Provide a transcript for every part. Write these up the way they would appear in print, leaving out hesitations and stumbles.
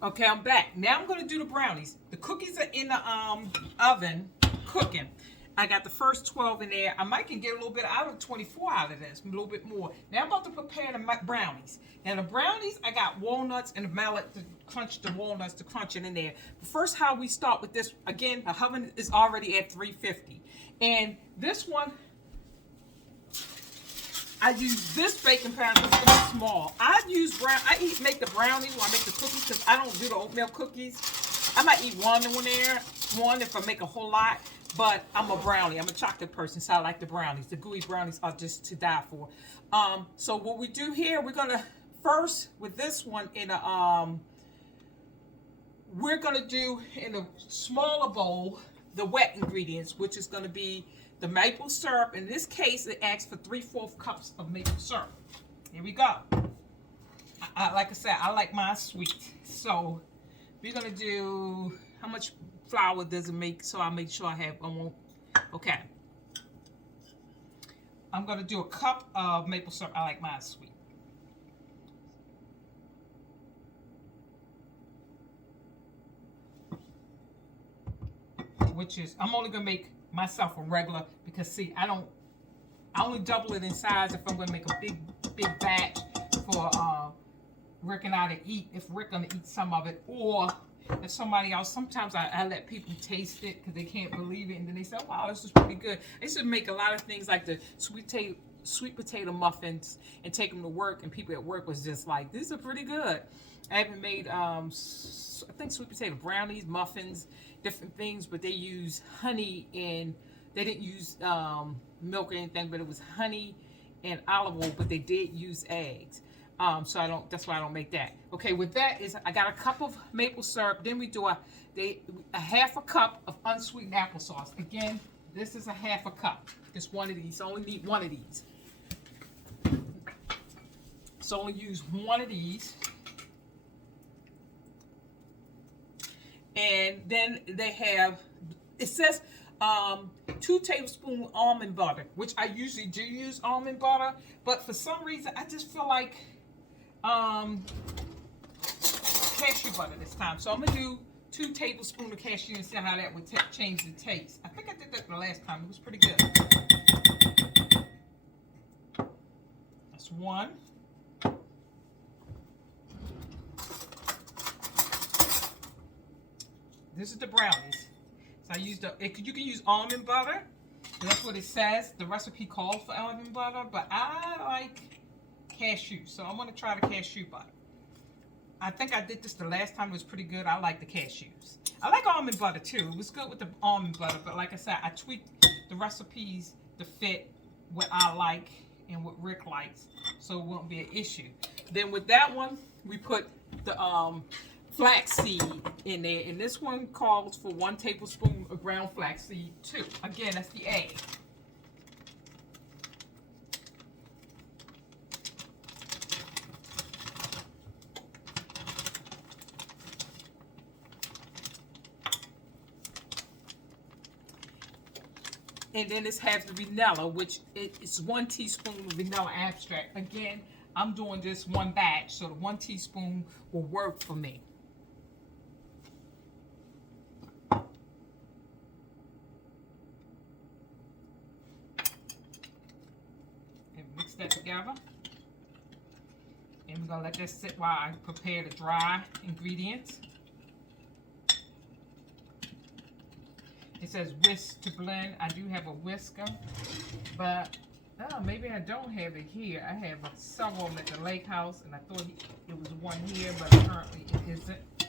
Okay, I'm back. Now I'm going to do the brownies. The cookies are in the oven cooking. I got the first 12 in there. I might can get a little bit out of 24 out of this, a little bit more. Now I'm about to prepare the brownies. Now the brownies, I got walnuts and a mallet to crunch the walnuts to crunch it in there. But first, how we start with this, again, the oven is already at 350. And this one, I use this baking pan because it's small. I make the brownies when I make the cookies because I don't do the oatmeal cookies. I might eat one in there, one if I make a whole lot, but I'm a brownie. I'm a chocolate person, so I like the brownies. The gooey brownies are just to die for. So what we do here, we're gonna first with this one in a we're gonna do in a smaller bowl the wet ingredients, which is gonna be the maple syrup. In this case, it asks for 3/4 cups of maple syrup. Here we go. Like I said, I like mine sweet. So we're gonna do, how much flour does it make? So I'll make sure I won't, okay. I'm gonna do a cup of maple syrup. I like mine sweet. Which is, I'm only gonna make myself a regular because see, I only double it in size if I'm gonna make a big batch for Rick and I to eat, if Rick gonna eat some of it, or if somebody else. Sometimes I let people taste it because they can't believe it, and then they say, wow, this is pretty good. I used to make a lot of things like the sweet potato muffins and take them to work, and people at work was just like, these are pretty good. I haven't made I think sweet potato brownies, muffins, different things, but they use honey, and they didn't use milk or anything, but it was honey and olive oil, but they did use eggs. So that's why I don't make that. Okay, with that is I got a cup of maple syrup. Then we do a half a cup of unsweetened applesauce. Again, this is a half a cup. Just one of these. So only need one of these. So only use one of these. And then they have, it says 2 tablespoons almond butter, which I usually do use almond butter, but for some reason I just feel like cashew butter this time. So I'm gonna do 2 tablespoons of cashew and see how that would change the taste. I think I did that the last time. It was pretty good. That's one. This is the brownies. So I used you can use almond butter. That's what it says. The recipe calls for almond butter, but I like cashew, so I'm gonna try the cashew butter. I think I did this the last time. It was pretty good. I like the cashews. I like almond butter too. It was good with the almond butter, but like I said, I tweaked the recipes to fit what I like and what Rick likes, so it won't be an issue. Then with that one, we put the flaxseed in there, and this one calls for 1 tablespoon of ground flaxseed too. Again, that's the egg. And then this has the vanilla, which it's 1 teaspoon of vanilla extract. Again, I'm doing this one batch, so the 1 teaspoon will work for me. And mix that together. And we're gonna let that sit while I prepare the dry ingredients. It says whisk to blend. I do have a whisker, but maybe I don't have it here. I have several of them at the lake house, and I thought it was one here, but apparently it isn't.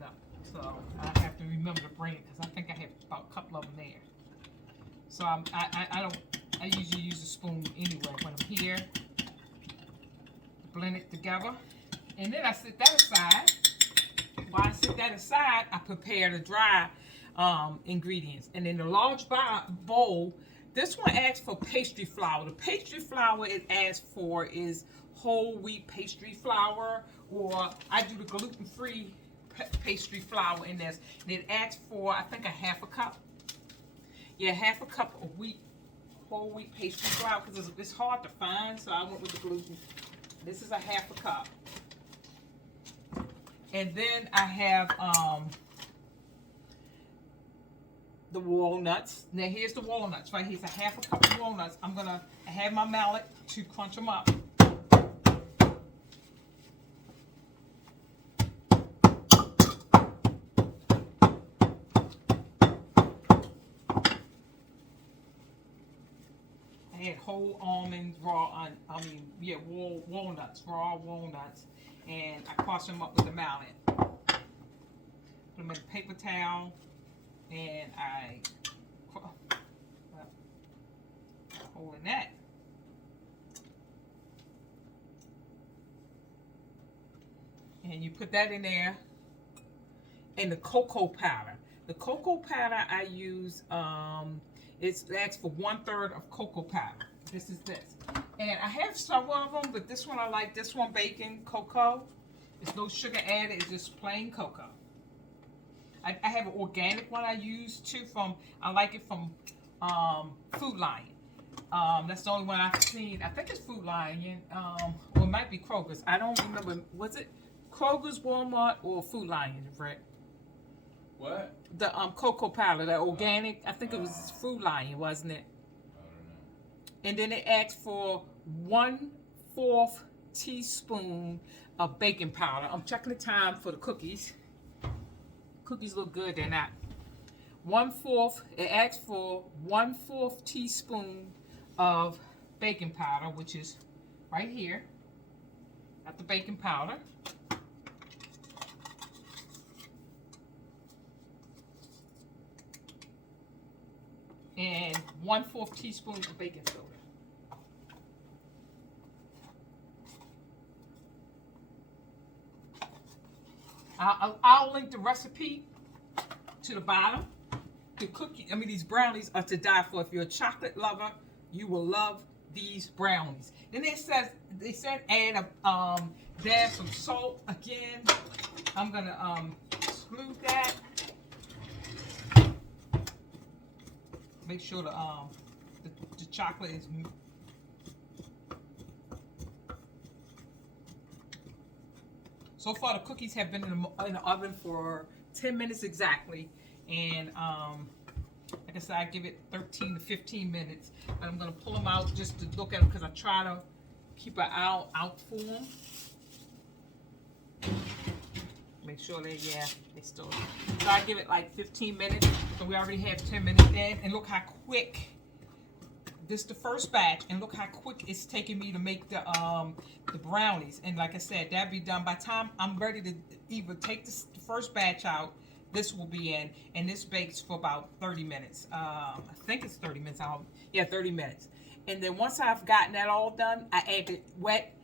No, so I have to remember to bring it because I think I have about a couple of them there. So I usually use a spoon anyway when I'm here. Blend it together, and then I set that aside. While I set that aside, I prepare the dry ingredients. And in the large bowl, this one asks for pastry flour. The pastry flour it asks for is whole wheat pastry flour, or I do the gluten-free pastry flour in this. And it asks for, I think, a half a cup. Yeah, half a cup of whole wheat pastry flour, because it's hard to find, so I went with the gluten. This is a half a cup. And then I have the walnuts. Now here's the walnuts, right? Here's a half a cup of walnuts. I have my mallet to crunch them up. I had whole almonds, walnuts, raw walnuts, and I crushed them up with a mallet. Put them in a paper towel, and I holding that. And you put that in there, and the cocoa powder. The cocoa powder I use, it asks for 1/3 of cocoa powder. This is this. And I have several of them, but this one I like. This one, bacon cocoa. There's no sugar added. It's just plain cocoa. I have an organic one I use too I like it from Food Lion. That's the only one I've seen. I think it's Food Lion. Or it might be Kroger's. I don't remember. Was it Kroger's, Walmart, or Food Lion, Rick? What? The cocoa powder, the organic. I think it was Food Lion, wasn't it? I don't know. And then it asks for 1/4 teaspoon of baking powder. I'm checking the time for the cookies. Cookies look good, they're not. 1/4. It asks for 1/4 teaspoon of baking powder, which is right here. Got the baking powder. And 1/4 teaspoon of baking soda. I'll link the recipe to the bottom. These brownies are to die for. If you're a chocolate lover, you will love these brownies. Then they said add dab some salt again. I'm gonna exclude that. Make sure the chocolate is. So far, the cookies have been in the oven for 10 minutes exactly, and like I said, I give it 13 to 15 minutes. And I'm gonna pull them out just to look at them because I try to keep an eye out for them. Make sure they still. So I give it like 15 minutes. So we already have 10 minutes in, and look how quick. This is the first batch, and look how quick it's taking me to make the brownies. And like I said, that'll be done by the time I'm ready to either take the first batch out. This will be in, and this bakes for about 30 minutes. I think it's 30 minutes. 30 minutes. And then once I've gotten that all done, I add the wet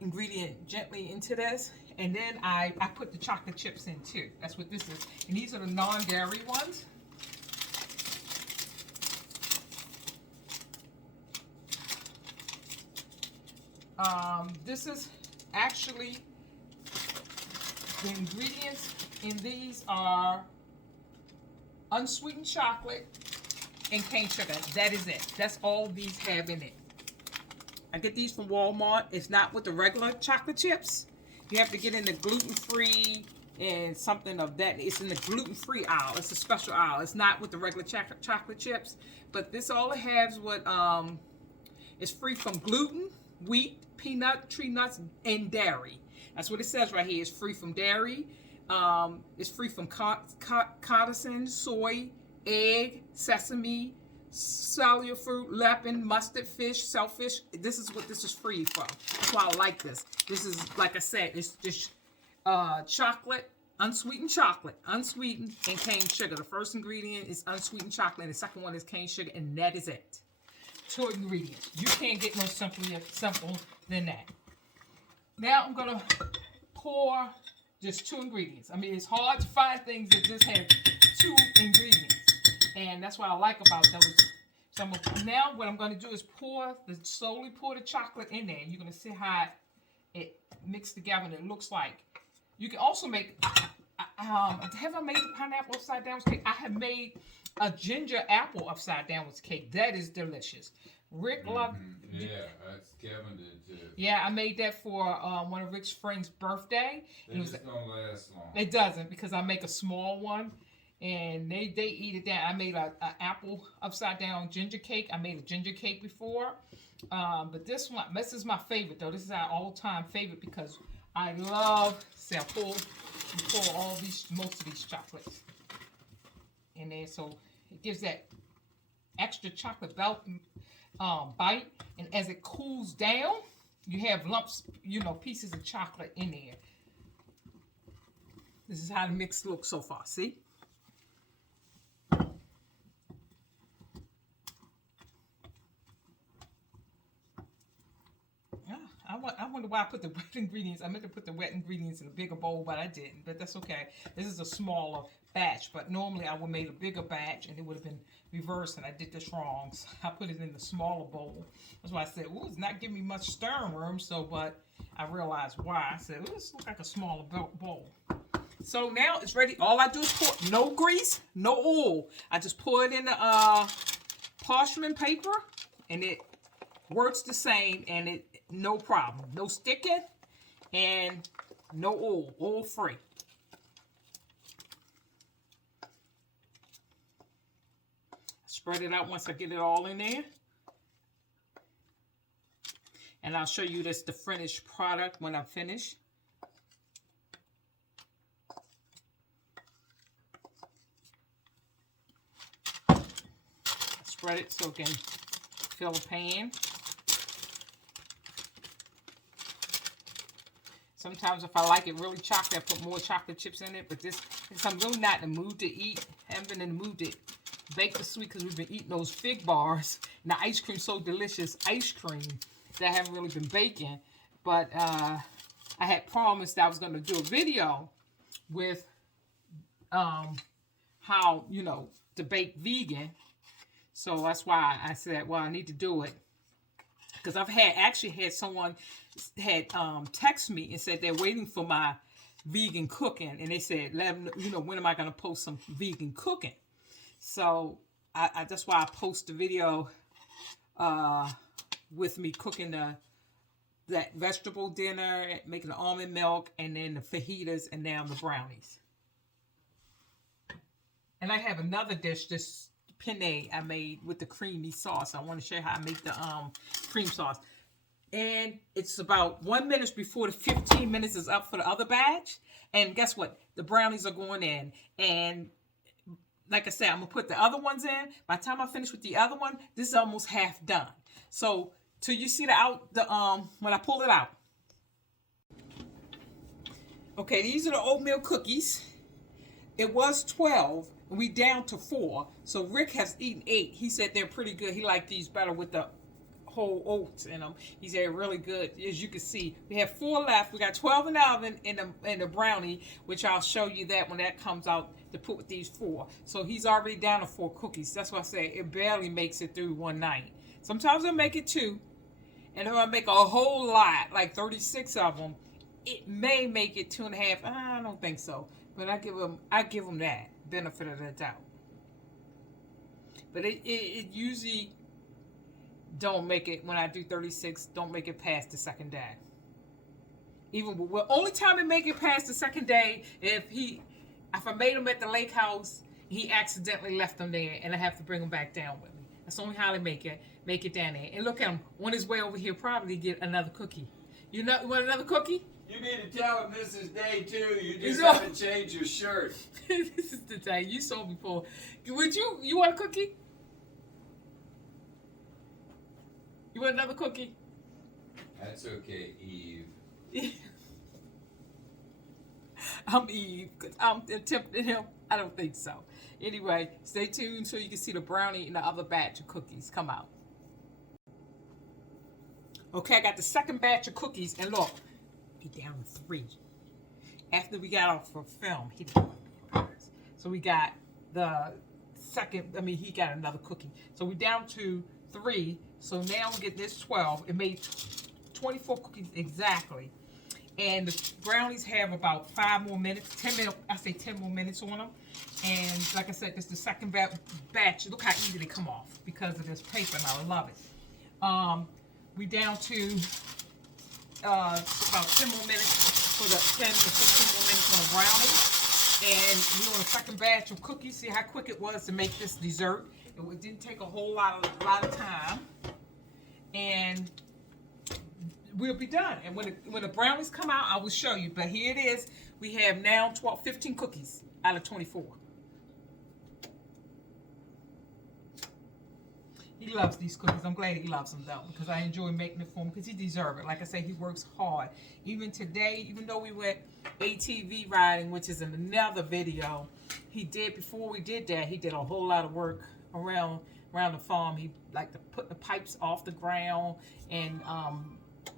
ingredient gently into this. And then I put the chocolate chips in too. That's what this is. And these are the non-dairy ones. This is actually, the ingredients in these are unsweetened chocolate and cane sugar. That is it. That's all these have in it. I get these from Walmart. It's not with the regular chocolate chips. You have to get in the gluten-free and something of that. It's in the gluten-free aisle. It's a special aisle. It's not with the regular chocolate chips. But this all it has is free from gluten, wheat, peanut, tree nuts, and dairy. That's what it says right here. It's free from dairy. It's free from cotton, soy, egg, sesame, cellular fruit, leptin, mustard, fish, shellfish. This is what this is free from. That's why I like this. This is, like I said, it's just chocolate, unsweetened, and cane sugar. The first ingredient is unsweetened chocolate, and the second one is cane sugar, and that is it. 2 ingredients. You can't get no simple than that. Now I'm gonna pour just 2 ingredients. I mean, it's hard to find things that just have 2 ingredients, and that's what I like about those. So now what I'm gonna do is slowly pour the chocolate in there. You're gonna see how it mixed together, and it looks like. You can also make. Have I made the pineapple upside down cake? I have made a ginger apple upside down cake. That is delicious. Rick loved. Yeah, that's Kevin did too. Yeah, I made that for one of Rick's friends' birthday. It just don't last long. It doesn't because I make a small one, and they eat it down. I made a apple upside down ginger cake. I made a ginger cake before, but this is my favorite though. This is our all time favorite because I love. See, I pull most of these chocolates in there, so it gives that extra chocolate bite, and as it cools down, you have lumps, pieces of chocolate in there. This is how the mix looks so far. See? I wonder why I put the wet ingredients. I meant to put the wet ingredients in a bigger bowl, but I didn't. But that's okay. This is a smaller batch, but normally I would have made a bigger batch and it would have been reversed, and I did this wrong. So I put it in the smaller bowl. That's why I said, "Ooh, it's not giving me much stirring room." So, but I realized why. I said, "Ooh, this looks like a smaller bowl." So now it's ready. All I do is pour, no grease, no oil. I just pour it in the parchment paper, and it works the same, and it no problem, no sticking, and no oil free. Spread it out once I get it all in there. And I'll show you this, the finished product when I'm finished. Spread it so it can fill a pan. Sometimes if I like it really chocolate, I put more chocolate chips in it. But this, since I'm really not in the mood to eat, I haven't been in the mood to bake the sweet because we've been eating those fig bars. And the ice cream's so delicious, ice cream, that I haven't really been baking. But I had promised I was going to do a video with how, to bake vegan. So that's why I said, well, I need to do it. Because I've actually had someone text me and said they're waiting for my vegan cooking, and they said, "Let them, when am I going to post some vegan cooking?" So that's why I post the video with me cooking that vegetable dinner, making the almond milk, and then the fajitas, and now the brownies. And I have another dish, this penne I made with the creamy sauce. I want to show you how I make the cream sauce. And it's about 1 minute before the 15 minutes is up for the other batch. And guess what? The brownies are going in. And like I said, I'm going to put the other ones in. By the time I finish with the other one, this is almost half done. So, till you see when I pull it out. Okay, these are the oatmeal cookies. It was 12, and we down to 4. So Rick has eaten 8. He said they're pretty good. He liked these better with the whole oats in them. He said really good. As you can see, we have 4 left. We got 12 in the oven in the brownie, which I'll show you that when that comes out to put with these 4. So he's already down to 4 cookies. That's why I say it barely makes it through one night. Sometimes I make it 2, and if I make a whole lot, like 36 of them, it may make it 2.5. I don't think so, but I give them that benefit of the doubt. But it usually don't make it, when I do 36, don't make it past the second day. Only time it make it past the second day if I made them at the lake house, he accidentally left them there, and I have to bring them back down with me. That's the only how they make it down there. And look at him on his way over here, probably get another cookie. You want another cookie? You mean to tell him this is day 2? You just haven't changed your shirt. This is the day you saw before. You want a cookie? You want another cookie? That's okay, Eve. I'm Eve, because I'm tempting him. I don't think so. Anyway, stay tuned so you can see the brownie and the other batch of cookies come out. Okay, I got the second batch of cookies, and look, he down to 3. After we got off for film, he down. So we got the second, he got another cookie. So we down to 3. So now we get this 12. It made 24 cookies exactly. And the brownies have about 5 more minutes, 10 minutes, I say 10 more minutes on them. And like I said, this is the second batch. Look how easy they come off because of this paper, and I love it. We down to about 10 more minutes for the 10 to 15 more minutes on the brownie. And we on a second batch of cookies. See how quick it was to make this dessert. It didn't take a whole lot of time. And we'll be done. And when the brownies come out, I will show you. But here it is. We have now 15 cookies out of 24. He loves these cookies. I'm glad he loves them though, because I enjoy making it for him because he deserves it. Like I say, he works hard. Even today, even though we went ATV riding, which is in another video, he did, before we did that, he did a whole lot of work around the farm. He liked to put the pipes off the ground and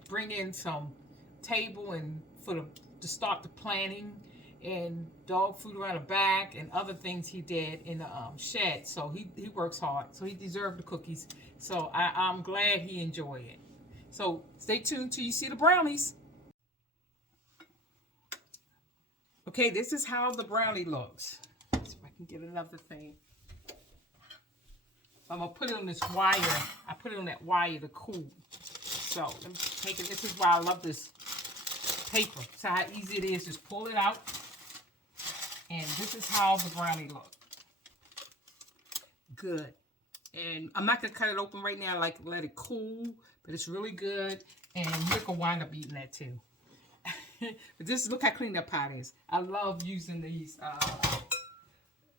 bring in some table and to start the planting and dog food around the back and other things he did in the shed. So he works hard. So he deserved the cookies. So I'm glad he enjoyed it. So stay tuned till you see the brownies. Okay, this is how the brownie looks. See if I can get another thing. So I'm gonna put it on this wire. I put it on that wire to cool. So let me take it. This is why I love this paper. So how easy it is. Just pull it out. And this is how the brownie looks. Good. And I'm not going to cut it open right now. I like to let it cool. But it's really good. And Rick will wind up eating that too. But look how clean that pot is. I love using these,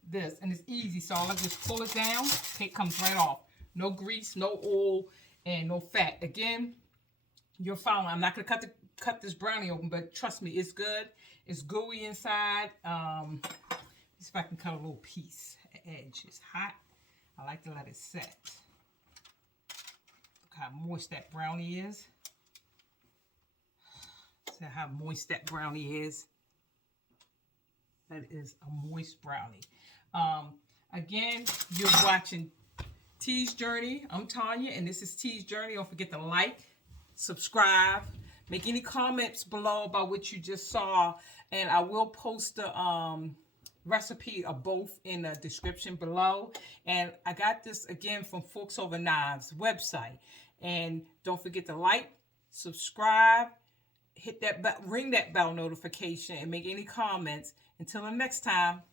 this. And it's easy. So I'll just pull it down. It comes right off. No grease, no oil, and no fat. Again, you're following. I'm not going to cut this brownie open, but trust me, it's good. It's gooey inside. See if I can cut a little piece. The edge is hot. I like to let it set. Look how moist that brownie is. See how moist that brownie is. That is a moist brownie. Again, you're watching T's Journey. I'm Tanya, and this is T's Journey. Don't forget to like, subscribe, make any comments below about what you just saw, and I will post the recipe of both in the description below. And I got this again from Forks Over Knives website. And don't forget to like, subscribe, hit that ring that bell notification, and make any comments. Until the next time,